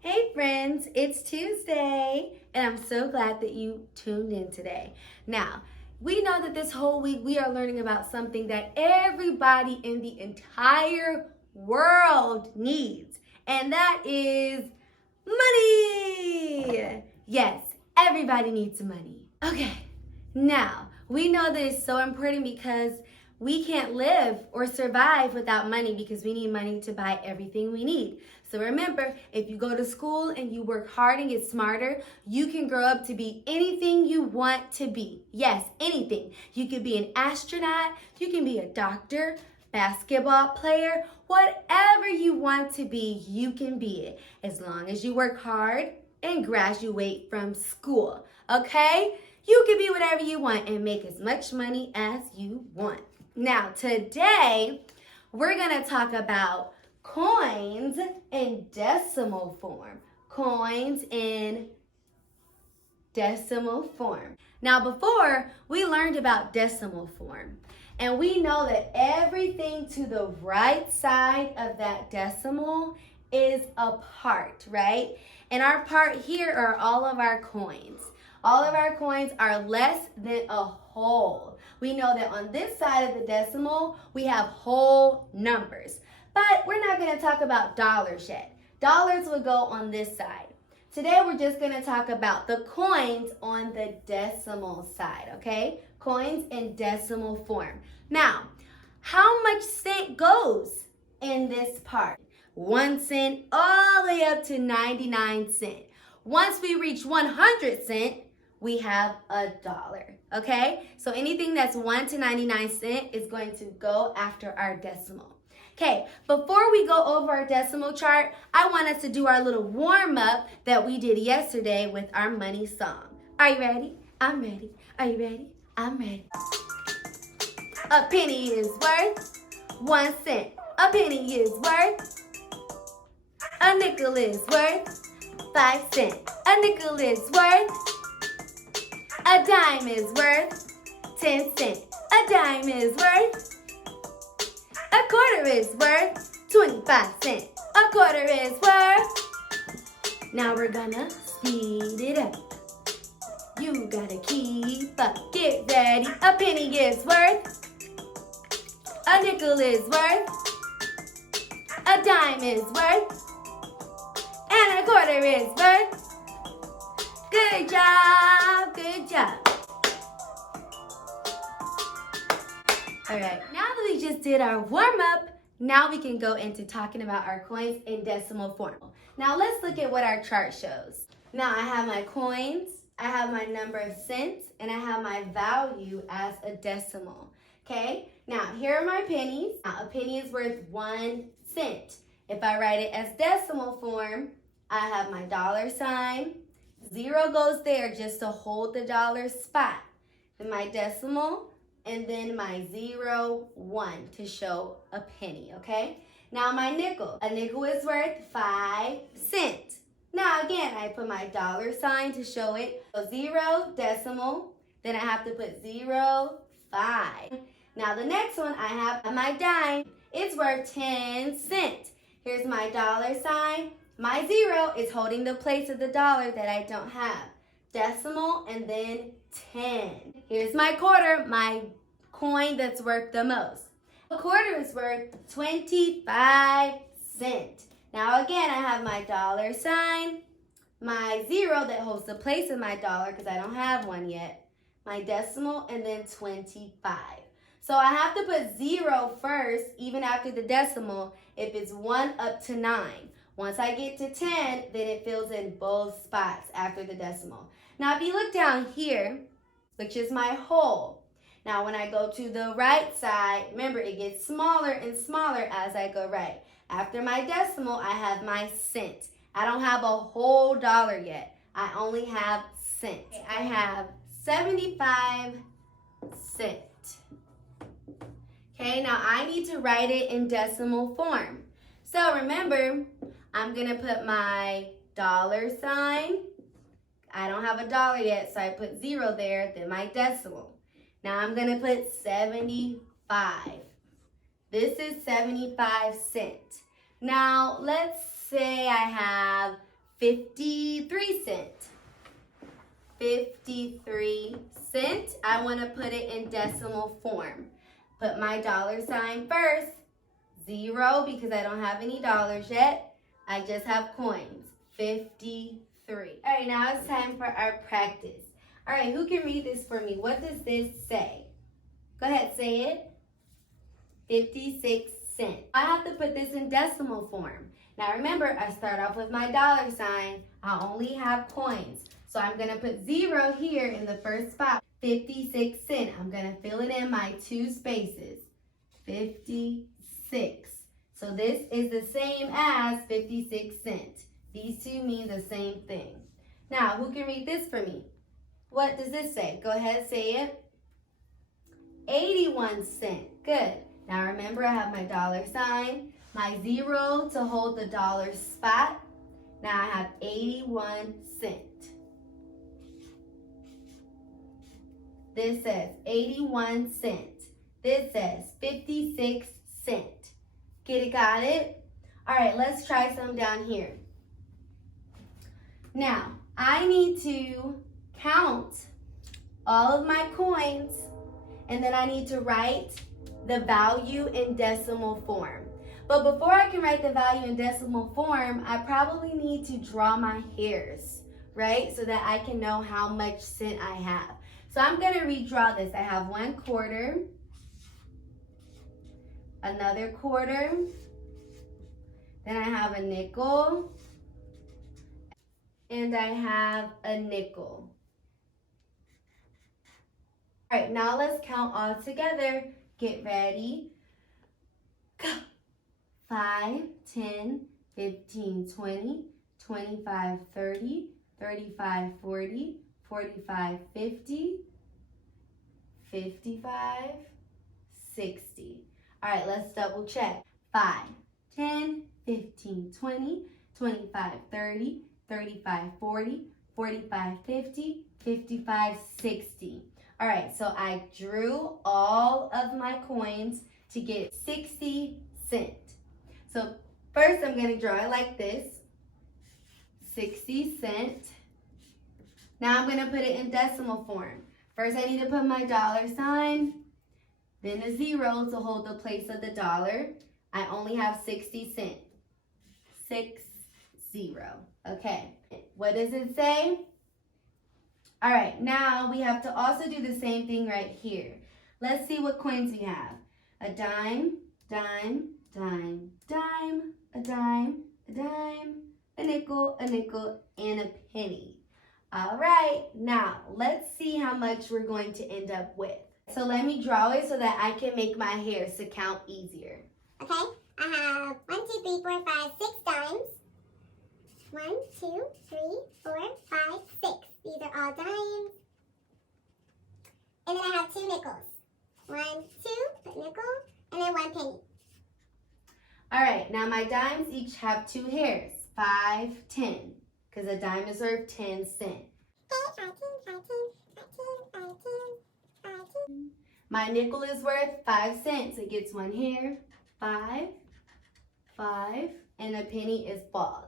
Hey friends, it's Tuesday, and I'm so glad that you tuned in today. Now, we know that this whole week we are learning about something that everybody in the entire world needs, and that is money. Yes, everybody needs money. Okay, now we know that it's so important because we can't live or survive without money because we need money to buy everything we need. So remember, if you go to school and you work hard and get smarter, you can grow up to be anything you want to be. Yes, anything. You could be an astronaut, you can be a doctor, basketball player, whatever you want to be, you can be it as long as you work hard and graduate from school. Okay? You can be whatever you want and make as much money as you want. Now, today, we're going to talk about coins in decimal form. Coins in decimal form. Now, before, we learned about decimal form. And we know that everything to the right side of that decimal is a part, right? And our part here are all of our coins. All of our coins are less than a whole. We know that on this side of the decimal, we have whole numbers. But we're not going to talk about dollars yet. Dollars will go on this side. Today, we're just going to talk about the coins on the decimal side, okay? Coins in decimal form. Now, how much cent goes in this part? 1 cent all the way up to 99 cents. Once we reach 100 cents, we have a dollar, okay? So anything that's 1 to 99 cents is going to go after our decimal. Okay, before we go over our decimal chart, I want us to do our little warm-up that we did yesterday with our money song. Are you ready? I'm ready. Are you ready? I'm ready. A penny is worth 1 cent. A penny is worth. A nickel is worth 5 cents. A nickel is worth. A dime is worth 10 cents. A dime is worth. A quarter is worth 25 cents. A quarter is worth. Now we're gonna speed it up. You gotta keep up. Get ready. A penny is worth. A nickel is worth. A dime is worth. And a quarter is worth. Good job. Good job. All right, now that we just did our warm-up, now we can go into talking about our coins in decimal form. Now let's look at what our chart shows. Now I have my coins, I have my number of cents, and I have my value as a decimal. Okay, now here are my pennies. Now a penny is worth 1 cent. If I write it as decimal form, I have my dollar sign. 0 goes there just to hold the dollar spot. Then my decimal, and then my 0, 1 to show a penny, okay? Now my nickel. A nickel is worth 5 cents. Now again, I put my dollar sign to show it. So 0, decimal, then I have to put 0, 5. Now the next one, I have my dime. It's worth 10 cents. Here's my dollar sign. My 0 is holding the place of the dollar that I don't have. Decimal and then 10. Here's my quarter, my coin that's worth the most. A quarter is worth 25 cents. Now again, I have my dollar sign, my 0 that holds the place of my dollar because I don't have one yet, my decimal, and then 25. So I have to put 0 first, even after the decimal, if it's 1 up to 9. Once I get to 10, then it fills in both spots after the decimal. Now if you look down here, which is my whole. Now when I go to the right side, remember it gets smaller and smaller as I go right. After my decimal, I have my cent. I don't have a whole dollar yet. I only have cent. I have 75 cents. Okay, now I need to write it in decimal form. So remember, I'm gonna put my dollar sign. I don't have a dollar yet, so I put 0 there, then my decimal. Now I'm gonna put 75. This is 75 cents. Now let's say I have 53 cents. 53 cents. I want to put it in decimal form. Put my dollar sign first. 0 because I don't have any dollars yet. I just have coins. 53. All right, now it's time for our practice. All right, who can read this for me? What does this say? Go ahead, say it. 56 cents. I have to put this in decimal form. Now remember, I start off with my dollar sign. I only have coins. So I'm going to put 0 here in the first spot. 56 cents. I'm going to fill it in my 2 spaces. 56. So this is the same as 56 cents. These two mean the same thing. Now, who can read this for me? What does this say? Go ahead, say it. 81 cents. Good. Now remember, I have my dollar sign, my 0 to hold the dollar spot. Now I have 81 cents. This says 81 cents. This says 56 cents. Get it? Got it? All right, let's try some down here. Now, I need to count all of my coins, and then I need to write the value in decimal form. But before I can write the value in decimal form, I probably need to draw my hairs, right? So that I can know how much cent I have. So I'm going to redraw this. I have 1 quarter, another quarter, then I have a nickel, and I have a nickel. All right, now let's count all together. Get ready. Go. 5, 10, 15, 20, 25, 30, 35, 40, 45, 50, 55, 60. All right, let's double check. 5, 10, 15, 20, 25, 30, 35, 40, 45, 50, 55, 60. All right, so I drew all of my coins to get 60 cents. So first I'm going to draw it like this, 60 cents. Now I'm going to put it in decimal form. First I need to put my dollar sign, then a 0 to hold the place of the dollar. I only have 60 cents. 60. Okay, what does it say? All right, now we have to also do the same thing right here. Let's see what coins we have. A dime, dime, dime, dime, a dime, a dime, a nickel, and a penny. All right, now let's see how much we're going to end up with. So let me draw it so that I can make my hairs to count easier. Okay, I have 1, 2, 3, 4, 5, 6 dimes. 1, 2, 3, 4, 5, 6. These are all dimes. And then I have 2 nickels. 1, 2, put nickel, and then 1 penny. All right, now my dimes each have 2 hairs, 5, 10, because a dime is worth 10 cents. My nickel is worth 5 cents. It gets 1 hair, 5, 5, and a penny is bald.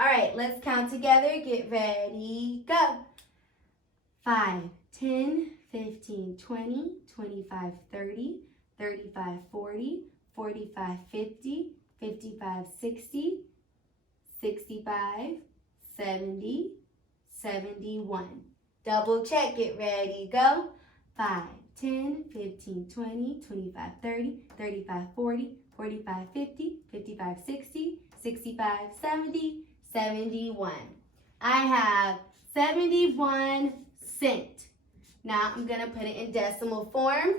All right, let's count together. Get ready, go. 5, 10, 15, 20, 25, 30, 35, 40, 45, 50, 55, 60, 65, 70, 71. Double check, get ready, go. 5, 10, 15, 20, 25, 30, 35, 40, 45, 50, 55, 60, 65, 70, 71. I have 71 cents. Now I'm going to put it in decimal form.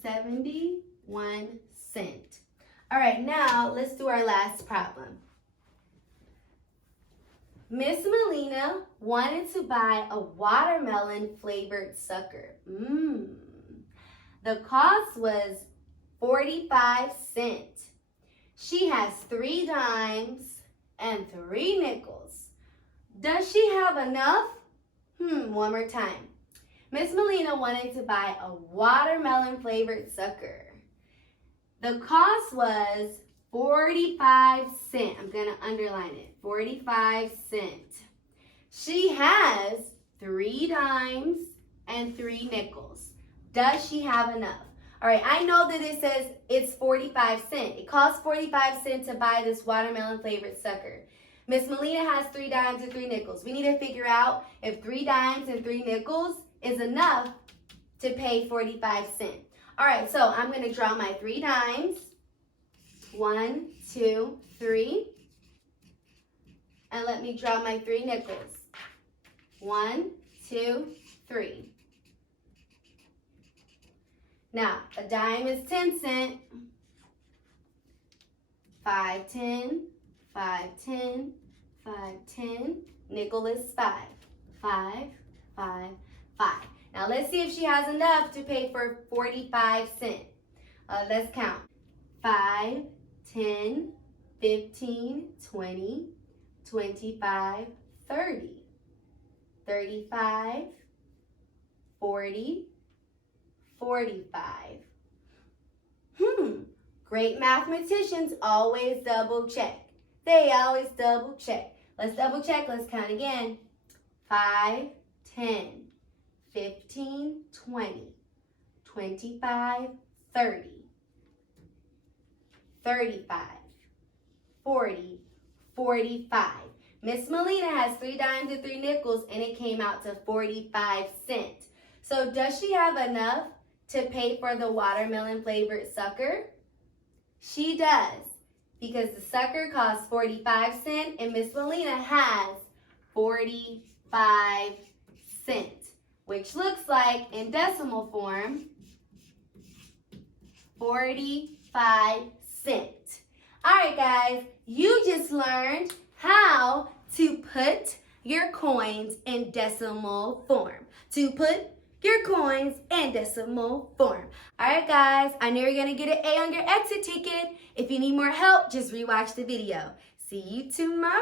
71 cents. All right, now let's do our last problem. Miss Melina wanted to buy a watermelon flavored sucker. The cost was 45 cents. She has 3 dimes and 3 nickels. Does she have enough? One more time. Miss Melina wanted to buy a watermelon flavored sucker. The cost was 45 cents. I'm going to underline it. 45 cents. She has 3 dimes and 3 nickels. Does she have enough? All right, I know that it says it's 45 cents. It costs 45 cents to buy this watermelon flavored sucker. Miss Melina has 3 dimes and 3 nickels. We need to figure out if 3 dimes and 3 nickels is enough to pay 45 cents. All right, so I'm going to draw my 3 dimes. 1, 2, 3. And let me draw my 3 nickels. 1, 2, 3. Now, a dime is 10 cents. 5, 10, 5, 10, 5, 10. Nickel is 5. 5, 5, 5. Now, let's see if she has enough to pay for 45 cents. Let's count. 5, 10, 15, 20, 25, 30, 35, 40, 45. Great mathematicians always double check. They always double check. Let's double check. Let's count again. 5, 10, 15, 20, 25, 30, 35, 40, 45. Miss Melina has 3 dimes and 3 nickels, and it came out to 45 cents. So does she have enough to pay for the watermelon flavored sucker? She does, because the sucker costs 45 cents and Miss Melina has 45 cents, which looks like in decimal form 45 cents. All right, guys, you just learned how to put your coins in decimal form. To put your coins in decimal form. All right, guys, I know you're going to get an A on your exit ticket. If you need more help, just rewatch the video. See you tomorrow.